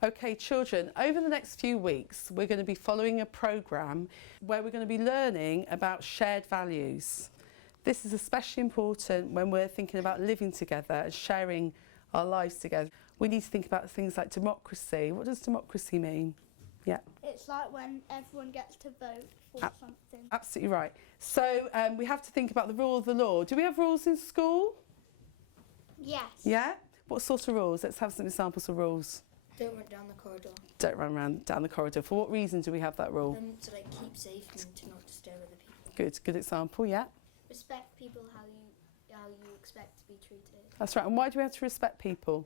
Okay, children, over the next few weeks, we're going to be following a programme where we're going to be learning about shared values. This is especially important when we're thinking about living together and sharing our lives together. We need to think about things like democracy. What does democracy mean? Yeah. It's like when everyone gets to vote for something. Absolutely right. So we have to think about the rule of the law. Do we have rules in school? Yes. Yeah? What sort of rules? Let's have some examples of rules. Don't run down the corridor. Don't run down the corridor. For what reason do we have that rule? To like keep safe and to not disturb other people. Good example, yeah. Respect people how you expect to be treated. That's right. And why do we have to respect people?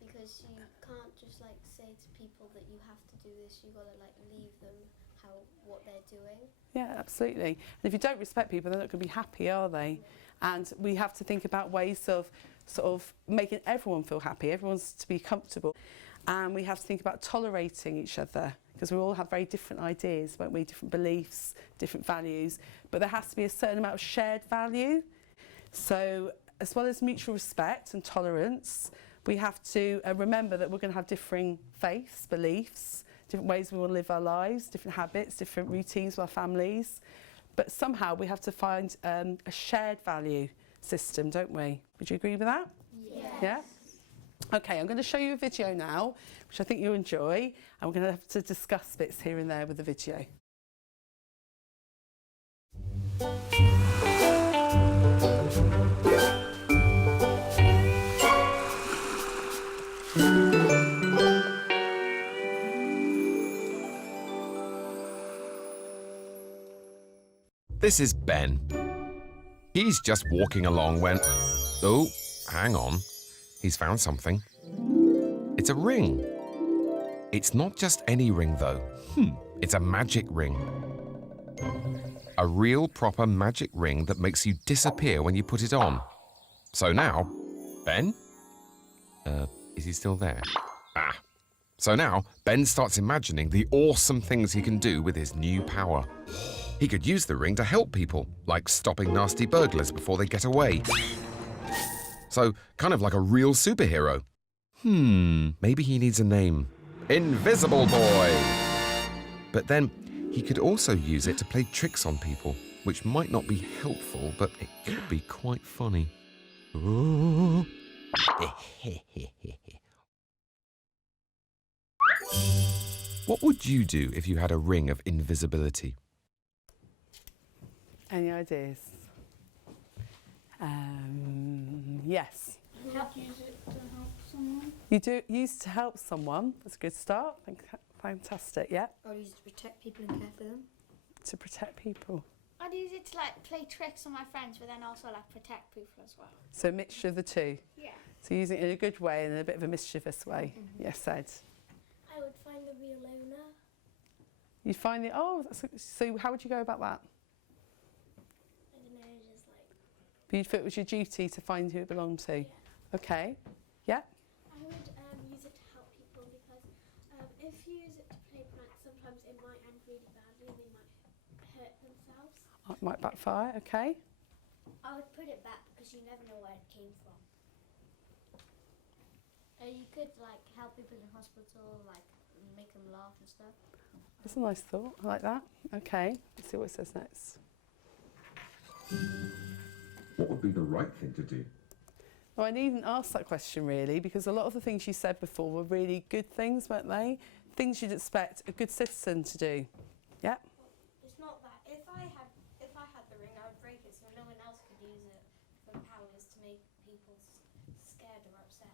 Because you can't just like say to people that you have to do this. You've got to like leave them what they're doing. Yeah, absolutely. And if you don't respect people, they're not going to be happy, are they? And we have to think about ways of sort of making everyone feel happy, everyone's to be comfortable. And we have to think about tolerating each other, because we all have very different ideas, won't we? Different beliefs, different values. But there has to be a certain amount of shared value. So as well as mutual respect and tolerance, we have to remember that we're going to have differing faiths, beliefs, different ways we want to live our lives, different habits, different routines with our families. But somehow we have to find a shared value system, don't we? Would you agree with that? Yes. Yeah? Okay, I'm going to show you a video now, which I think you'll enjoy, and we're going to have to discuss bits here and there with the video. This is Ben. He's just walking along when... Oh, hang on. He's found something. It's a ring. It's not just any ring, though. It's a magic ring. A real, proper magic ring that makes you disappear when you put it on. So now... Ben? Is he still there? So now, Ben starts imagining the awesome things he can do with his new power. He could use the ring to help people, like stopping nasty burglars before they get away. So, kind of like a real superhero. Maybe he needs a name. Invisible Boy! But then, he could also use it to play tricks on people, which might not be helpful, but it could be quite funny. Ooh. What would you do if you had a ring of invisibility? Any ideas? Yes. You would use it to help someone. You do use it to help someone. That's a good start. Fantastic, yeah. Or use it to protect people and care for them. To protect people. I'd use it to like play tricks on my friends, but then also like protect people as well. So a mixture of the two. Yeah. So using it in a good way and in a bit of a mischievous way. Yes, Ed. I would find the real owner. You'd find the... Oh, so how would you go about that? I don't know, just like... But you'd feel it was your duty to find who it belonged to? Yeah. Okay. Yeah? I would use it to help people because if you use it to play pranks, sometimes it might end really badly and they might hurt themselves. It might backfire, okay. I would put it back because you never know where it came from. You could like help people in hospital, like make them laugh and stuff. That's a nice thought. I like that. Okay. Let's see what it says next. What would be the right thing to do? Well, I needn't ask that question really, because a lot of the things you said before were really good things, weren't they? Things you'd expect a good citizen to do. Yeah? It's not that. If I had the ring, I would break it so no one else could use it. The power is to make people scared or upset.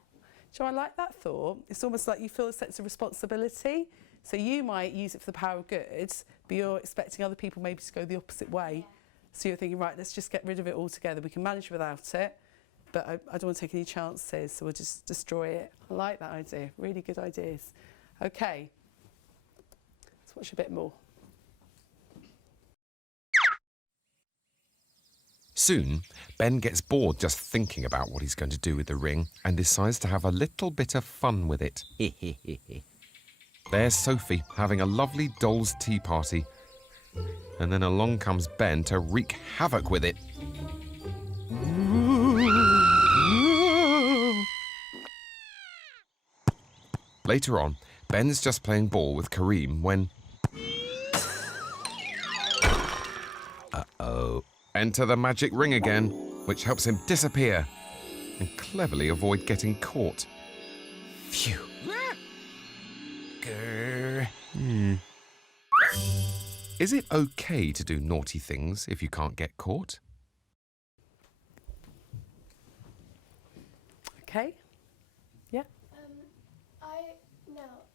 So I like that thought. It's almost like you feel a sense of responsibility. So you might use it for the power of good, but you're expecting other people maybe to go the opposite way. Yeah. So you're thinking, right, let's just get rid of it altogether. We can manage without it, but I don't want to take any chances, so we'll just destroy it. I like that idea. Really good ideas. Okay. Let's watch a bit more. Soon, Ben gets bored just thinking about what he's going to do with the ring and decides to have a little bit of fun with it. There's Sophie having a lovely doll's tea party. And then along comes Ben to wreak havoc with it. Later on, Ben's just playing ball with Kareem when... Uh-oh. Enter the magic ring again, which helps him disappear and cleverly avoid getting caught. Phew. Grr. Is it okay to do naughty things if you can't get caught? Okay? Yeah?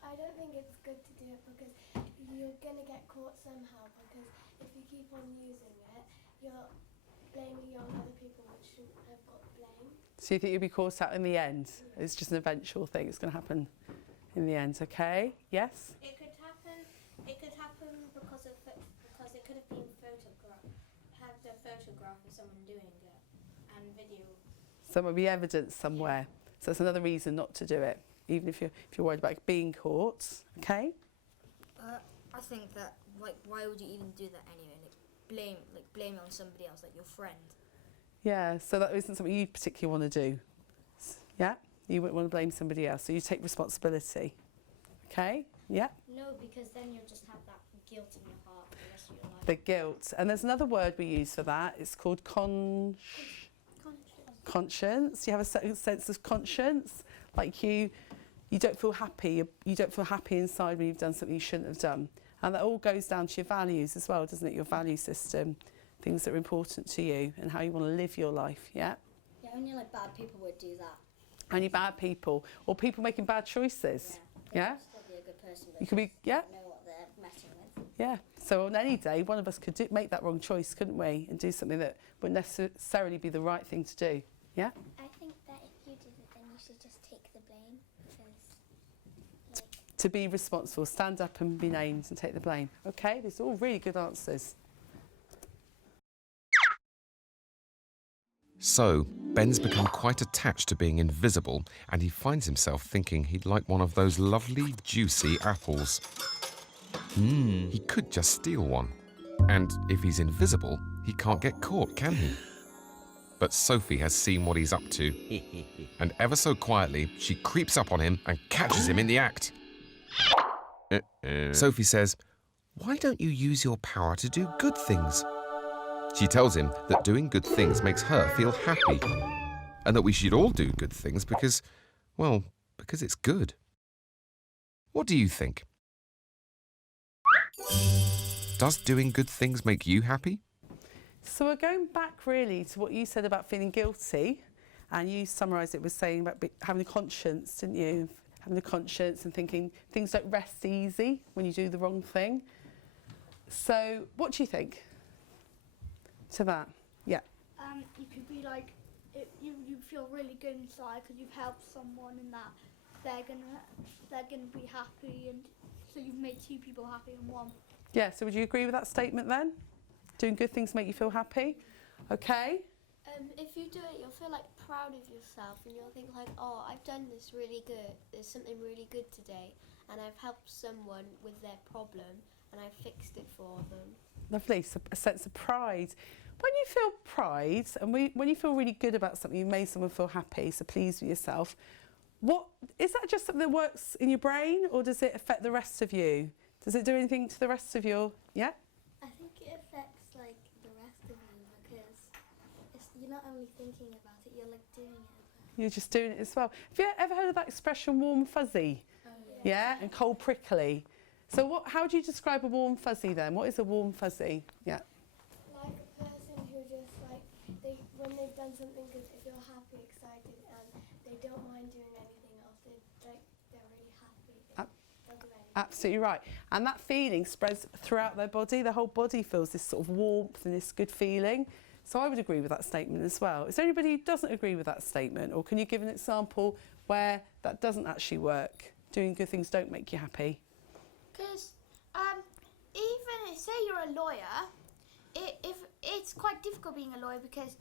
I don't think it's good to do it because you're gonna get caught somehow. Because if you keep on using it, you're blaming it on other people which shouldn't have got blame. So you think you'll be caught out in the end? It's just an eventual thing. It's going to happen in the end. Okay? Yes? It could happen. It could happen because it could have been had a photograph of someone doing it and video. So there will be evidence somewhere. So that's another reason not to do it, even if you're worried about being caught. Okay? I think that, like, why would you even do that anyway? Blame it on somebody else, like your friend. Yeah, so that isn't something you particularly want to do. Yeah? You wouldn't want to blame somebody else, so you take responsibility. Okay? Yeah? No, because then you'll just have that guilt in your heart for the rest of your life. The guilt. And there's another word we use for that. It's called conscience. You have a certain sense of conscience. Like you don't feel happy. You don't feel happy inside when you've done something you shouldn't have done. And that all goes down to your values as well, doesn't it? Your value system, things that are important to you and how you want to live your life, yeah? Yeah, only like bad people would do that. Only bad people, or people making bad choices, yeah? Still be a good person, but You could be, yeah? know what they're messing with. Yeah. So on any day, one of us could make that wrong choice, couldn't we? And do something that wouldn't necessarily be the right thing to do, yeah? I think that if you did it, then you should just take the blame because, To be responsible, stand up and be named and take the blame. Okay, these are all really good answers. So, Ben's become quite attached to being invisible, and he finds himself thinking he'd like one of those lovely, juicy apples. He could just steal one. And if he's invisible, he can't get caught, can he? But Sophie has seen what he's up to. And ever so quietly, she creeps up on him and catches him in the act. Sophie says, "Why don't you use your power to do good things?" She tells him that doing good things makes her feel happy, and that we should all do good things because it's good. What do you think? Does doing good things make you happy? So we're going back really to what you said about feeling guilty, and you summarised it with saying about having a conscience, didn't you? Having a conscience and thinking things don't rest easy when you do the wrong thing. So what do you think to that? Yeah. You could be like, you feel really good inside because you've helped someone and that they're gonna be happy, and so you've made two people happy in one. Yeah, so would you agree with that statement then? Doing good things make you feel happy? Okay. If you do it, you'll feel like proud of yourself and you'll think like, oh, I've done this really good. There's something really good today and I've helped someone with their problem and I've fixed it for them. Lovely, so a sense of pride. When you feel pride and when you feel really good about something, you've made someone feel happy, so pleased with yourself, is that just something that works in your brain or does it affect the rest of you? Does it do anything to the rest of your, yeah? I think it affects like the rest of you because you're not only thinking about it, you're like doing it. You're just doing it as well. Have you ever heard of that expression warm fuzzy? Oh, Yeah, and cold prickly. So how do you describe a warm fuzzy then? What is a warm fuzzy? Yeah. Like a person who just like, when they've done something good, they feel happy, excited, and they don't mind doing anything else. They're really happy. Absolutely right. And that feeling spreads throughout their body. Their whole body feels this sort of warmth and this good feeling. So I would agree with that statement as well. Is there anybody who doesn't agree with that statement? Or can you give an example where that doesn't actually work? Doing good things don't make you happy? Because even say you're a lawyer, it's quite difficult being a lawyer because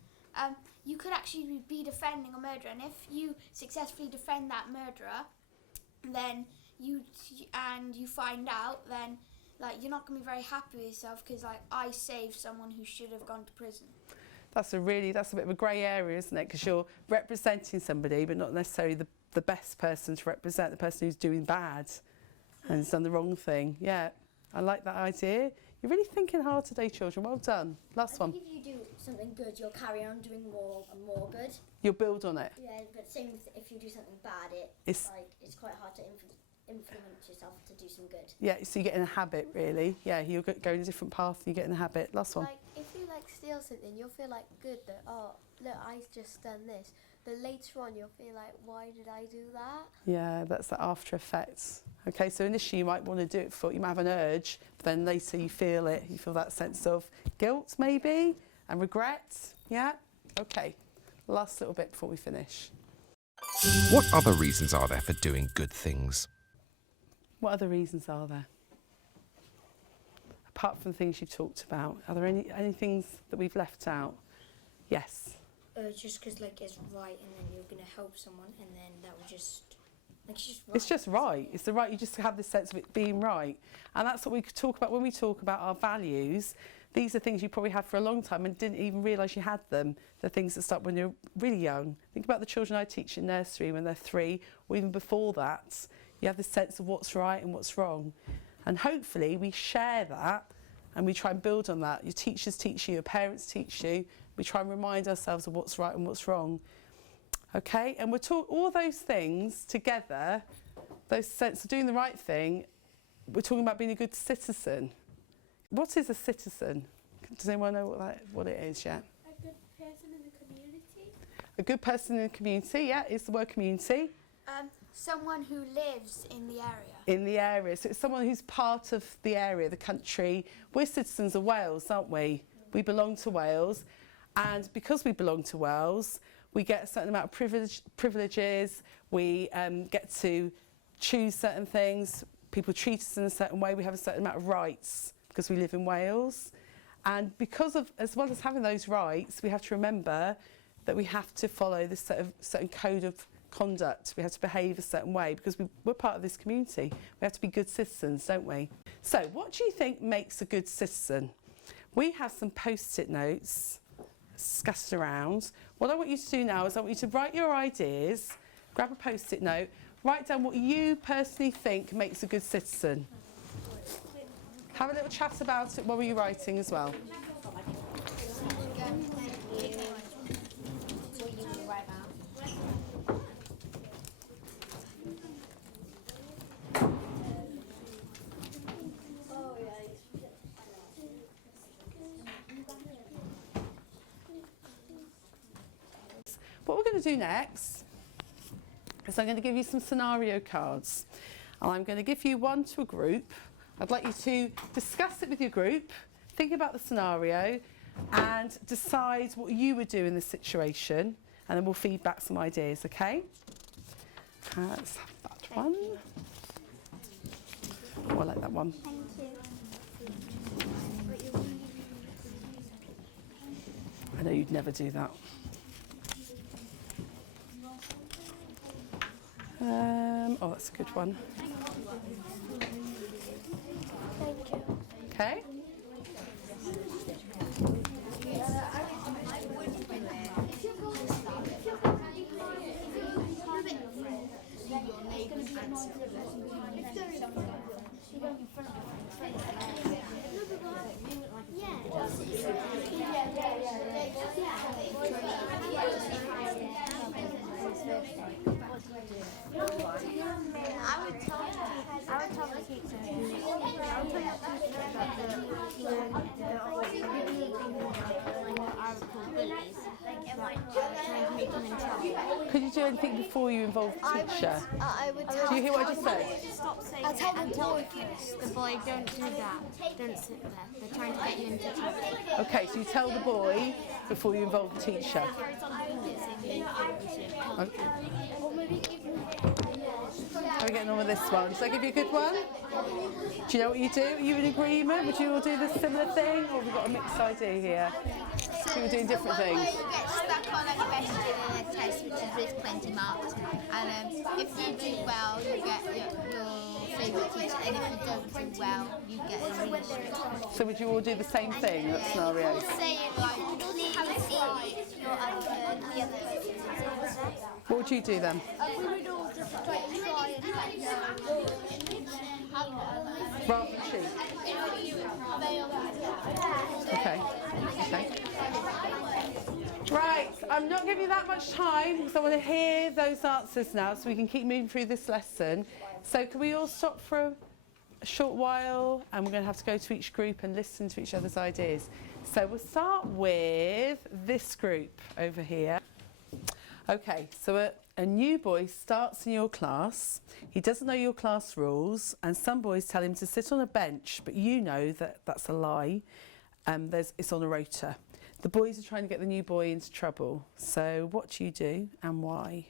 you could actually be defending a murderer, and if you successfully defend that murderer, then you find out, then like you're not going to be very happy with yourself because like I saved someone who should have gone to prison. That's a bit of a grey area, isn't it? Because you're representing somebody, but not necessarily the best person to represent the person who's doing bad and has done the wrong thing. Yeah, I like that idea. You're really thinking hard today, children. Well done. Last one. If you do something good, you'll carry on doing more and more good. You'll build on it. Yeah, but same with if you do something bad, It's quite hard to influence yourself to do some good. Yeah, so you get in a habit, really. Yeah, you'll go in a different path, you get in a habit. Last one. Like, if you like steal something, you'll feel like good that, oh, look, I just done this. But later on, you'll feel like, why did I do that? Yeah, that's the after effects. Okay, so initially you might want to do it you might have an urge, but then later you feel it. You feel that sense of guilt, maybe, and regret. Yeah? Okay, last little bit before we finish. What other reasons are there for doing good things? What other reasons are there? Apart from the things you've talked about, are there any things that we've left out? Yes. Just because like it's right, and then you're gonna help someone, and then that will just like It's just right. It's the right. You just have this sense of it being right, and that's what we could talk about when we talk about our values. These are things you probably had for a long time and didn't even realise you had them. The things that start when you're really young. Think about the children I teach in nursery when they're 3, or even before that. You have this sense of what's right and what's wrong, and hopefully we share that, and we try and build on that. Your teachers teach you, your parents teach you. We try and remind ourselves of what's right and what's wrong. Okay, and we're all those things together, those sense of doing the right thing. We're talking about being a good citizen. What is a citizen? Does anyone know what it is yet? A good person in the community. A good person in the community, yeah, is the word community. Someone who lives in the area. In the area, so it's someone who's part of the area, the country. We're citizens of Wales, aren't we? We belong to Wales, and because we belong to Wales, we get a certain amount of privileges. We get to choose certain things. People treat us in a certain way. We have a certain amount of rights because we live in Wales. And because of, as well as having those rights, we have to remember that we have to follow this certain code of conduct. We have to behave a certain way because we're part of this community. We have to be good citizens, don't we? So what do you think makes a good citizen? We have some post-it notes scattered around. What I want you to do now is I want you to write your ideas, grab a post-it note, write down what you personally think makes a good citizen. Have a little chat about it while you're writing as well. What we're going to do next is I'm going to give you some scenario cards, and I'm going to give you one to a group. I'd like you to discuss it with your group, think about the scenario and decide what you would do in this situation, and then we'll feed back some ideas, okay? Let's have that one. Oh, I like that one. I know you'd never do that. Oh, that's a good one. Thank you. Okay. I would tell the teacher. I would tell the teacher Could you do anything before you involve the teacher? I would Do you hear what I just said? Stop saying it and tell the boy, don't do that. Don't sit there. They're trying to get you into trouble. Okay, so you tell the boy before you involve the teacher. Okay. How are we getting on with this one? Does that give you a good one? Do you know what you do? Are you in agreement? Would you all do the similar thing? Or have we got a mixed idea here? People doing different things. You get stuck on a question in a test which is with 20 marks, and if you do well you get your favourite teacher, and if you don't do well you get a really strict So would you all do the same thing in that scenario? Say it like, please eat your uncle, the other person. What would you do then? We would all just like try and Rather than cheat? Okay. Okay. Right, I'm not giving you that much time because I want to hear those answers now so we can keep moving through this lesson. So can we all stop for a short while, and we're going to have to go to each group and listen to each other's ideas. So we'll start with this group over here. Okay, so a new boy starts in your class. He doesn't know your class rules, and some boys tell him to sit on a bench, but you know that that's a lie. It's on a rota. The boys are trying to get the new boy into trouble. So what do you do and why?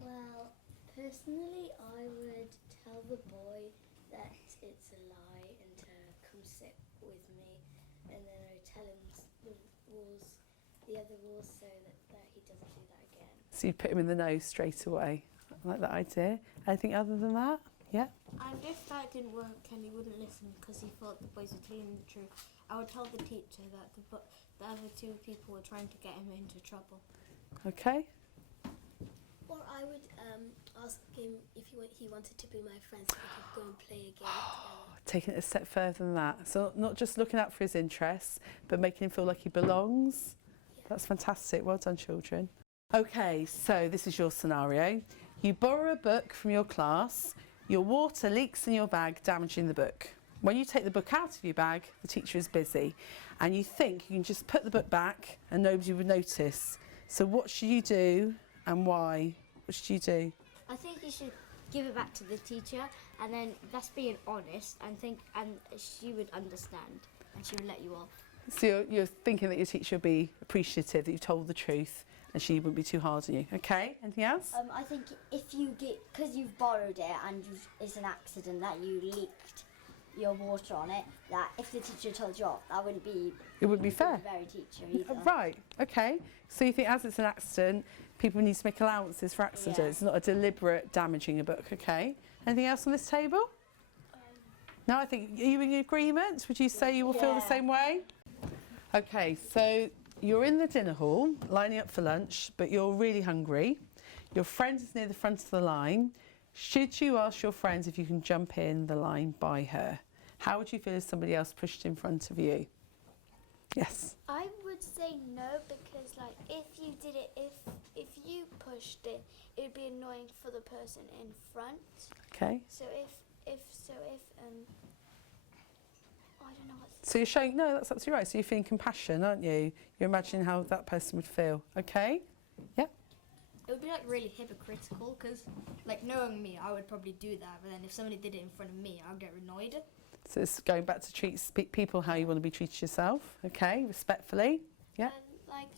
Well, personally, I would tell the boy that it's a lie and to come sit with me, and then I would tell him the other rules, so that he doesn't do that again. So you put him in the nose straight away. I like that idea. Anything other than that? Yeah? And if that didn't work and he wouldn't listen because he thought the boys were telling him the truth, I would tell the teacher that the other two people were trying to get him into trouble. Okay. Or I would ask him if he wanted to be my friend so we could go and play a game together. Taking it a step further than that. So not just looking out for his interests, but making him feel like he belongs. Yeah. That's fantastic. Well done, children. Okay, so this is your scenario. You borrow a book from your class. Your water leaks in your bag, damaging the book. When you take the book out of your bag, the teacher is busy, and you think you can just put the book back and nobody would notice. So what should you do and why? What should you do? I think you should give it back to the teacher, and then that's being honest, and she would understand and she would let you off. So you're thinking that your teacher would be appreciative that you've told the truth and she wouldn't be too hard on you. Okay, anything else? I think if you because you've borrowed it and it's an accident that you leaked your water on it, that if the teacher told you off, that wouldn't be... It wouldn't be fair. Very teacher either. Right, okay. So you think as it's an accident, people need to make allowances for accidents, not a deliberate damaging a book, okay? Anything else on this table? No, I think, are you in agreement? Would you say you will feel the same way? Okay, so you're in the dinner hall, lining up for lunch, but you're really hungry. Your friend is near the front of the line. Should you ask your friend if you can jump in the line by her? How would you feel if somebody else pushed in front of you? Yes. I would say no, because like if you did it, if you pushed it, it would be annoying for the person in front. Okay. So if I don't know what. So you're showing, no, that's absolutely right. So you're feeling compassion, aren't you? You're imagining how that person would feel. Okay? Yeah? It would be like really hypocritical because, like, knowing me, I would probably do that. But then if somebody did it in front of me, I'd get annoyed. So it's going back to treat people how you want to be treated yourself. Okay? Respectfully. Yeah? Like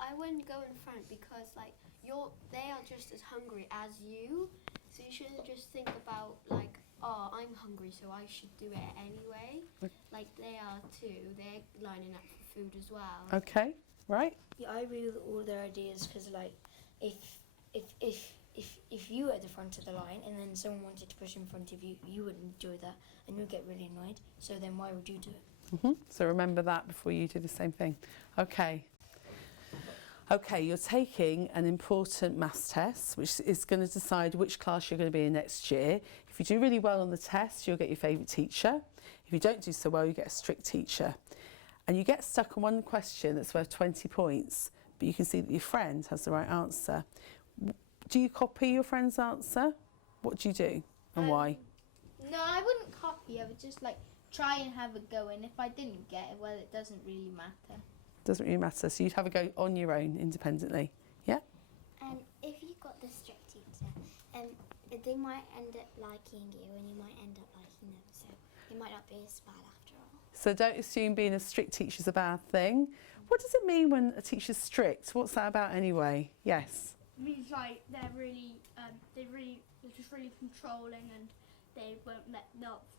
I wouldn't go in front because like they are just as hungry as you. So you shouldn't just think about like, oh, I'm hungry, so I should do it anyway. Like they are too. They're lining up for food as well. Okay. Right? Yeah, I agree with all their ideas because, like, if you were at the front of the line and then someone wanted to push in front of you, you wouldn't enjoy that and you'd get really annoyed. So then why would you do it? So remember that before you do the same thing. Okay. Okay, you're taking an important maths test, which is going to decide which class you're going to be in next year. If you do really well on the test, you'll get your favourite teacher. If you don't do so well, you get a strict teacher. And you get stuck on one question that's worth 20 points, but you can see that your friend has the right answer. Do you copy your friend's answer? What do you do and why? No, I wouldn't copy. I would just like try and have a go, and if I didn't get it, well, it doesn't really matter. Doesn't really matter. So you'd have a go on your own independently. Yeah? And if you've got the strict teacher, they might end up liking you and you might end up liking them, so it might not be as bad after all. So don't assume being a strict teacher is a bad thing. What does it mean when a teacher's strict? What's that about anyway? Yes? It means like they're just really controlling, and they won't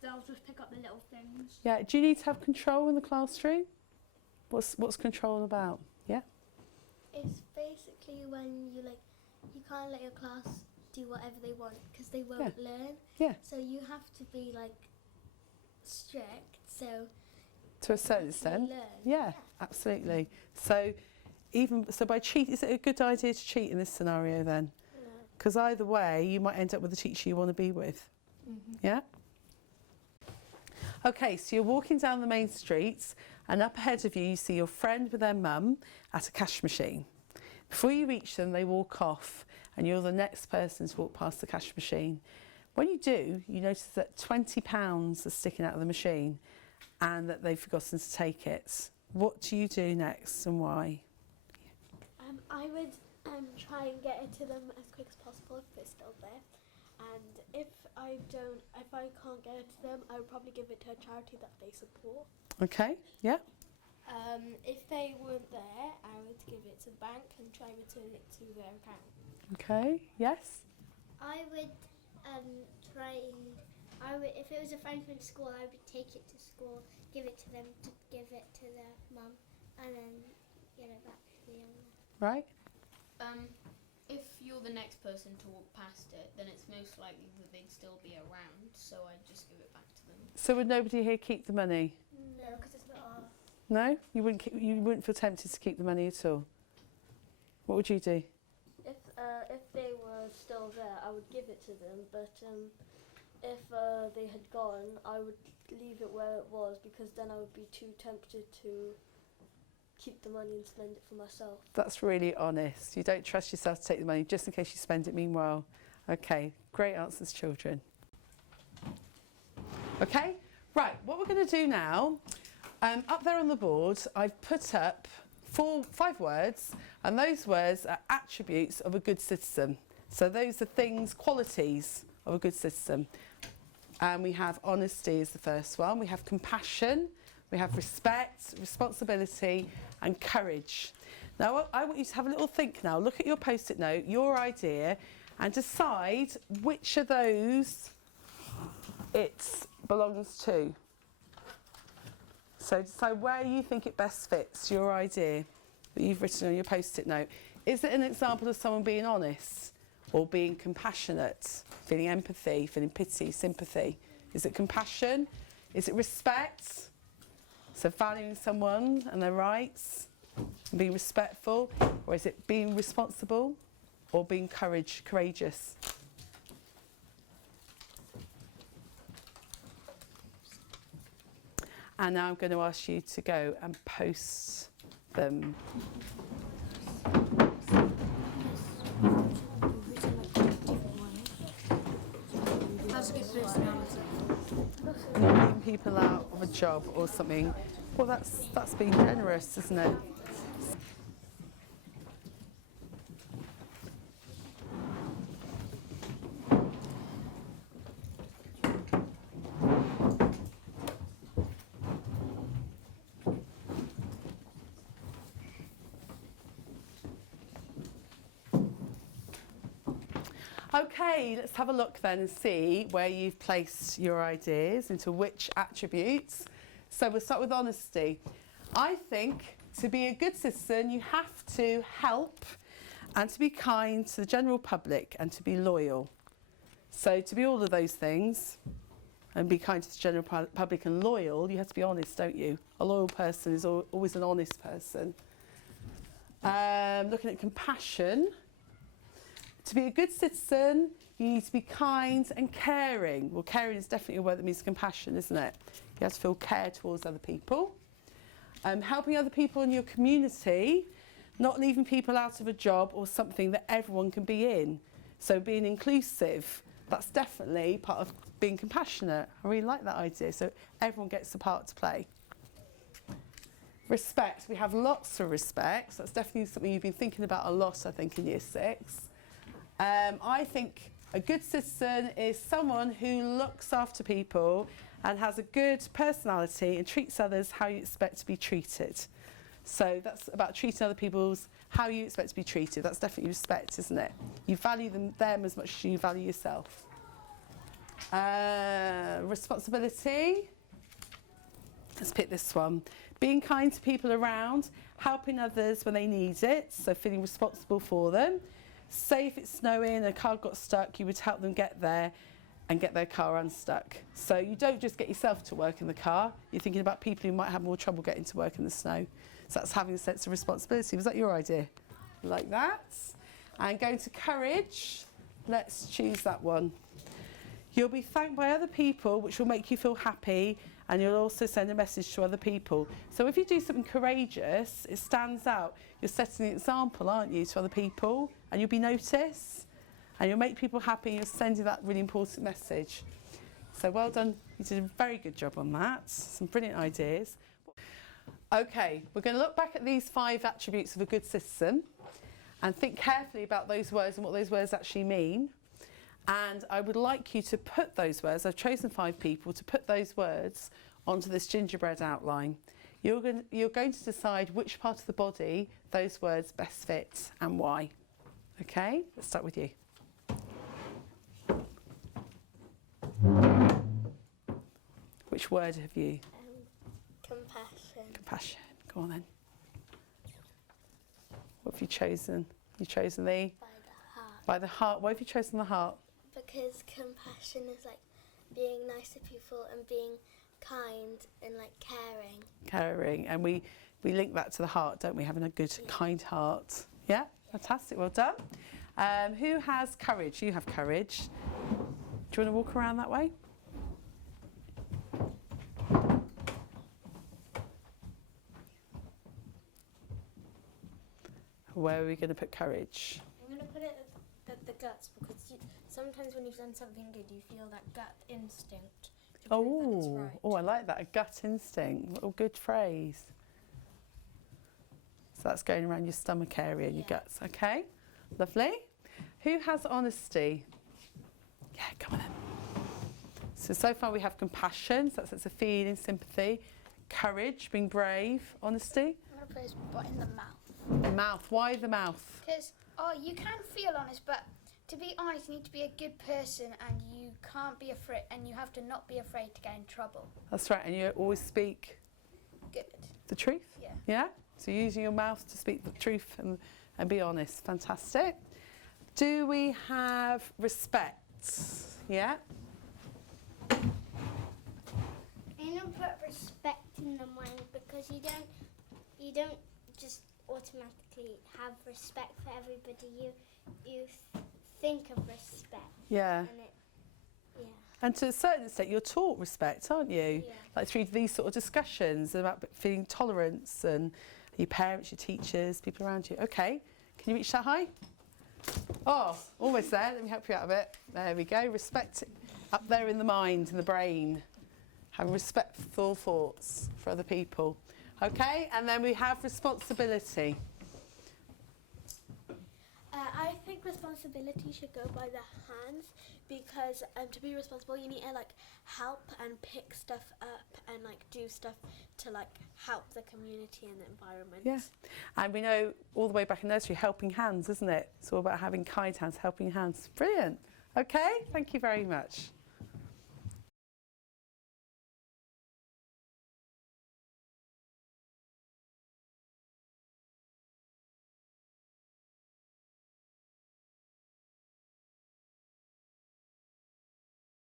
they'll just pick up the little things. Yeah. Do you need to have control in the classroom? What's control about? Yeah? It's basically when you can't let your class do whatever they want because they won't learn. Yeah. So you have to be like strict So To a certain you extent. learn. Yeah, absolutely. So by cheat, is it a good idea to cheat in this scenario then? Because either way, you might end up with the teacher you want to be with. Yeah? Okay, so you're walking down the main streets and up ahead of you, you see your friend with their mum at a cash machine. Before you reach them, they walk off and you're the next person to walk past the cash machine. When you do, you notice that £20 are sticking out of the machine and that they've forgotten to take it. What do you do next and why? I would try and get it to them as quick as possible if it's still there. And if I can't get it to them, I would probably give it to a charity that they support. Okay, yeah? If they weren't there, I would give it to the bank and try and return it to their account. Okay, yes? I would if it was a friend from school, I would take it to school, give it to them to give it to their mum, and then get it back to the young one. Right? If you're the next person to walk past it, then it's most likely that they'd still be around, so I'd just give it back to them. So would nobody here keep the money? No, because it's not ours. No? You wouldn't feel tempted to keep the money at all? What would you do? If they were still there, I would give it to them, but if they had gone, I would leave it where it was, because then I would be too tempted to keep the money and spend it for myself. That's really honest. You don't trust yourself to take the money just in case you spend it meanwhile. Okay, great answers, children. Okay, right, what we're going to do now, up there on the board, I've put up 5 words, and those words are attributes of a good citizen. So those are things, qualities of a good citizen. And we have honesty is the first one. We have compassion, we have respect, responsibility, and courage. Now, I want you to have a little think now. Look at your post-it note, your idea, and decide which of those it belongs to. So decide where you think it best fits, your idea that you've written on your post-it note. Is it an example of someone being honest or being compassionate, feeling empathy, feeling pity, sympathy? Is it compassion? Is it respect? So valuing someone and their rights and being respectful? Or is it being responsible or being courageous? And now I'm going to ask you to go and post them. That's a good personality. Leaving people out of a job or something. Well, that's being generous, isn't it? Okay, let's have a look then and see where you've placed your ideas into which attributes. So we'll start with honesty. I think to be a good citizen, you have to help and to be kind to the general public and to be loyal. So to be all of those things and be kind to the general public and loyal, you have to be honest, don't you? A loyal person is always an honest person. Looking at compassion. To be a good citizen, you need to be kind and caring. Well, caring is definitely a word that means compassion, isn't it? You have to feel care towards other people. Helping other people in your community, not leaving people out of a job or something that everyone can be in. So being inclusive, that's definitely part of being compassionate. I really like that idea. So everyone gets a part to play. Respect, we have lots of respect. So that's definitely something you've been thinking about a lot, I think, in Year 6. I think a good citizen is someone who looks after people and has a good personality and treats others how you expect to be treated. So that's about treating other people how you expect to be treated. That's definitely respect, isn't it? You value them as much as you value yourself. Responsibility. Let's pick this one. Being kind to people around, helping others when they need it, so feeling responsible for them. Say if it's snowing and a car got stuck, you would help them get there. and get their car unstuck. So you don't just get yourself to work in the car, you're thinking about people who might have more trouble getting to work in the snow. So that's having a sense of responsibility. Was that your idea? Like that. And going to courage, let's choose that one. You'll be thanked by other people, which will make you feel happy, and you'll also send a message to other people. So if you do something courageous, it stands out. You're setting an example, aren't you, to other people, and you'll be noticed, and you'll make people happy, and you're sending that really important message. So well done. You did a very good job on that. Some brilliant ideas. Okay, we're going to look back at these 5 attributes of a good citizen and think carefully about those words and what those words actually mean. And I would like you to put those words, I've chosen 5 people, to put those words onto this gingerbread outline. You're going to decide which part of the body those words best fit and why. Okay, let's start with you. Which word have you? Compassion. Compassion. Go on then. What have you chosen? You've chosen the? By the heart. By the heart. Why have you chosen the heart? Because compassion is like being nice to people and being kind and like caring. Caring. And we link that to the heart, don't we? Having a good, kind heart. Yeah? Fantastic. Well done. Who has courage? You have courage. Do you want to walk around that way? Where are we going to put courage? I'm going to put it at the guts because sometimes when you've done something good, you feel that gut instinct to prove that it's right. Oh, I like that. A gut instinct. What a good phrase. So that's going around your stomach area, your guts. Okay, lovely. Who has honesty? Yeah, come on then. So far we have compassion, so that's sense of feeling, sympathy, courage, being brave, honesty. I'm going to put his butt in the mouth. The mouth. Why the mouth? Because, you can feel honest, but to be honest, you need to be a good person and you can't be afraid, and you have to not be afraid to get in trouble. That's right, and you always speak Good. the truth? Yeah. Yeah? So using your mouth to speak the truth and be honest. Fantastic. Do we have respect? Yeah? I'm going to put respect in the mind because you don't just automatically have respect for everybody. You think of respect. Yeah. And And to a certain extent, you're taught respect, aren't you? Yeah. Like through these sort of discussions about feeling tolerance and your parents, your teachers, people around you. Okay, can you reach that high? Oh, almost there. Let me help you out a bit. There we go. Respect up there in the mind, in the brain. Have respectful thoughts for other people. Okay, and then we have responsibility. I think responsibility should go by the hands because to be responsible you need to like help and pick stuff up and like do stuff to like help the community and the environment. Yeah, and we know all the way back in nursery, helping hands, isn't it? It's all about having kind hands, helping hands. Brilliant. Okay, thank you very much.